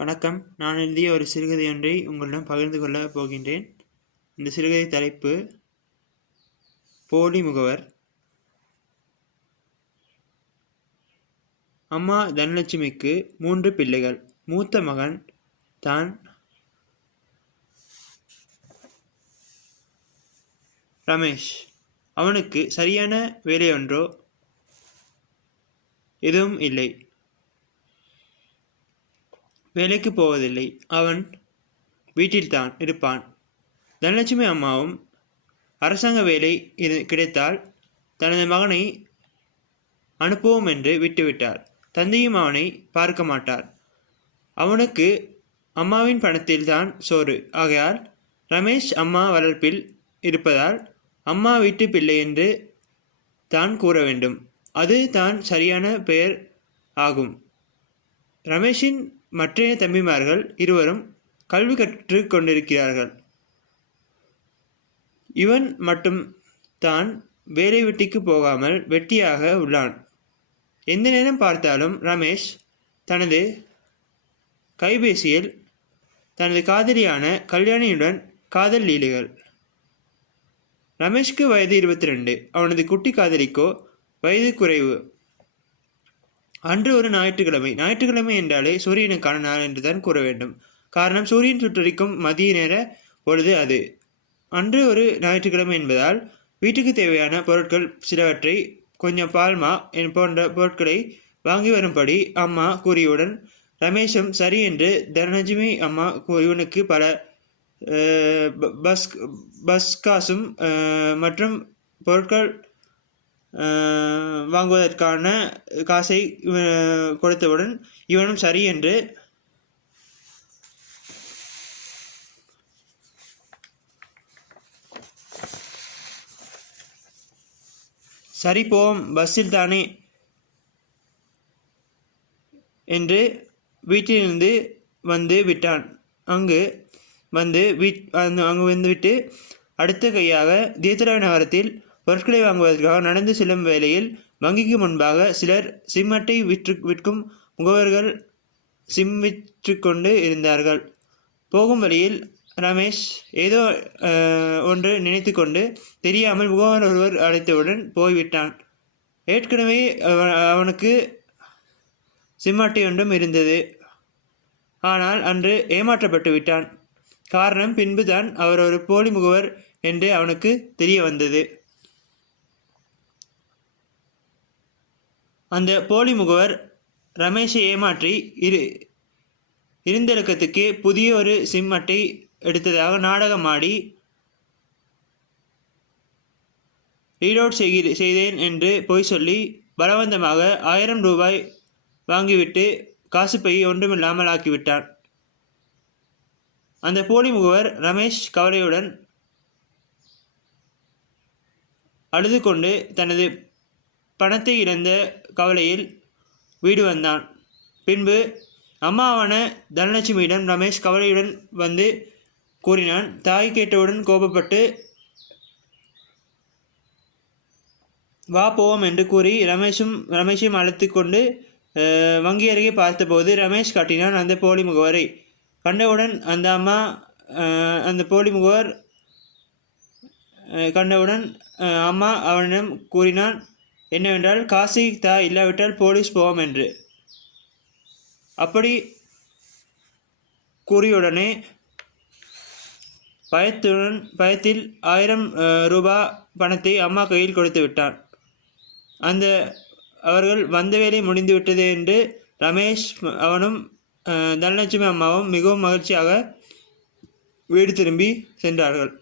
வணக்கம். நான் எழுதிய ஒரு சிறுகதை ஒன்றை உங்களிடம் பகிர்ந்து கொள்ளப் போகின்றேன். இந்த சிறுகதை தலைப்பு போலி முகவர். அம்மா தனலட்சுமிக்கு மூன்று பிள்ளைகள். மூத்த மகன் தான் ரமேஷ். அவனுக்கு சரியான வேலையொன்றோ எதுவும் இல்லை. வேலைக்கு போவதில்லை. அவன் வீட்டில்தான் இருப்பான். தனலட்சுமி அம்மாவும் அரசாங்க வேலை இது கிடைத்தால் தனது மகனை அனுப்புவோம் என்று விட்டுவிட்டார். தந்தையும் அவனை பார்க்க மாட்டார். அவனுக்கு அம்மாவின் பணத்தில்தான் சோறு. ஆகையால் ரமேஷ் அம்மா வளர்ப்பில் இருப்பதால் அம்மா வீட்டு பிள்ளை என்று தான் கூற வேண்டும். அது தான் சரியான பெயர் ஆகும். ரமேஷின் மற்றைய தம்பிமார்கள் இருவரும் கல்வி கற்று கொண்டிருக்கிறார்கள். இவன் மட்டும் தான் வேலை வெட்டிக்கு போகாமல் வெட்டியாக உள்ளான். எந்த நேரம் பார்த்தாலும் ரமேஷ் தனது கைபேசியில் தனது காதலியான கல்யாணியுடன் காதல் லீலைகள். ரமேஷ்க்கு வயது இருபத்தி ரெண்டு. அவனது குட்டி காதலிக்கோ வயது குறைவு. அன்று ஒரு ஞாயிற்றுக்கிழமை. ஞாயிற்றுக்கிழமை என்றாலே சூரியனுக்கான நாள் என்றுதான் கூற வேண்டும். காரணம் சூரியன் சுற்றறிக்கும் மதிய நேர பொழுது அது. அன்று ஒரு ஞாயிற்றுக்கிழமை என்பதால் வீட்டுக்கு தேவையான பொருட்கள் சிலவற்றை கொஞ்சம் பால்மா என் போன்ற பொருட்களை வாங்கி வரும்படி அம்மா கூறியவுடன் ரமேஷும் சரி என்று தனலட்சுமி அம்மா இவனுக்கு பல ப- பஸ் பஸ் காசும் மற்றும் பொருட்கள் வாங்குவதற்கான காசை கொடுத்தவுடன் இவனும் சரி என்று சரி போம் பஸ்ஸில் தானே என்று வீட்டிலிருந்து வந்து விட்டான். அங்கு வந்து வீட் அங்கு வந்துவிட்டு அடுத்த கையாக தீர்த்தராய நகரத்தில் பொருட்களை வாங்குவதற்காக நடந்து செல்லும் வேளையில் வங்கிக்கு முன்பாக சிலர் சிம் அட்டை விற்று விற்கும் முகவர்கள் சிம் விற்று கொண்டு இருந்தார்கள். போகும் வழியில் ரமேஷ் ஏதோ ஒன்று நினைத்து கொண்டு தெரியாமல் முகவர் ஒருவர் அழைத்தவுடன் போய்விட்டான். ஏற்கனவே அவனுக்கு சிம் அட்டை ஒன்றும் இருந்தது. ஆனால் அன்று ஏமாற்றப்பட்டு விட்டான். காரணம் பின்புதான் அவர் ஒரு போலி முகவர் என்று அவனுக்கு தெரிய வந்தது. அந்த போலி முகவர் ரமேஷை ஏமாற்றி இரு இருந்தடக்கத்துக்கு புதிய ஒரு சிம் அட்டை எடுத்ததாக நாடகமாடி ரீட் ரீடவுட் செய்கிற செய்தேன் என்று பொய் சொல்லி பலவந்தமாக ஆயிரம் ரூபாய் வாங்கிவிட்டு காசுப்பை ஒன்றுமில்லாமல் ஆக்கிவிட்டான். அந்த போலி முகவர் ரமேஷ் கவலையுடன் அழுது கொண்டு தனது பணத்தை இழந்த கவலையில் வீடு வந்தான். பின்பு அம்மாவான தனலட்சுமியிடம் ரமேஷ் கவலையுடன் வந்து கூறினான். தாய் கேட்டவுடன் கோபப்பட்டு வா போவோம் என்று கூறி ரமேஷும் ரமேஷையும் அழைத்து கொண்டு வங்கி அருகே பார்த்தபோது ரமேஷ் காட்டினான் அந்த போலி முகவரை. கண்டவுடன் அந்த அம்மா அந்த போலி முகவர் கண்டவுடன் அம்மா அவனிடம் கூறினான் என்னவென்றால் காசி தா இல்லாவிட்டால் போலீஸ் போவோம் என்று அப்படி கூறியுடனே பயத்துடன் பயத்தில் ஆயிரம் ரூபா ரூபாய் பணத்தை அம்மா கையில் கொடுத்து விட்டான். அந்த அவர்கள் வந்த வேலை முடிந்துவிட்டது என்று ரமேஷ் அவனும் தனலட்சுமி அம்மாவும் மிகவும் மகிழ்ச்சியாக வீடு திரும்பி சென்றார்கள்.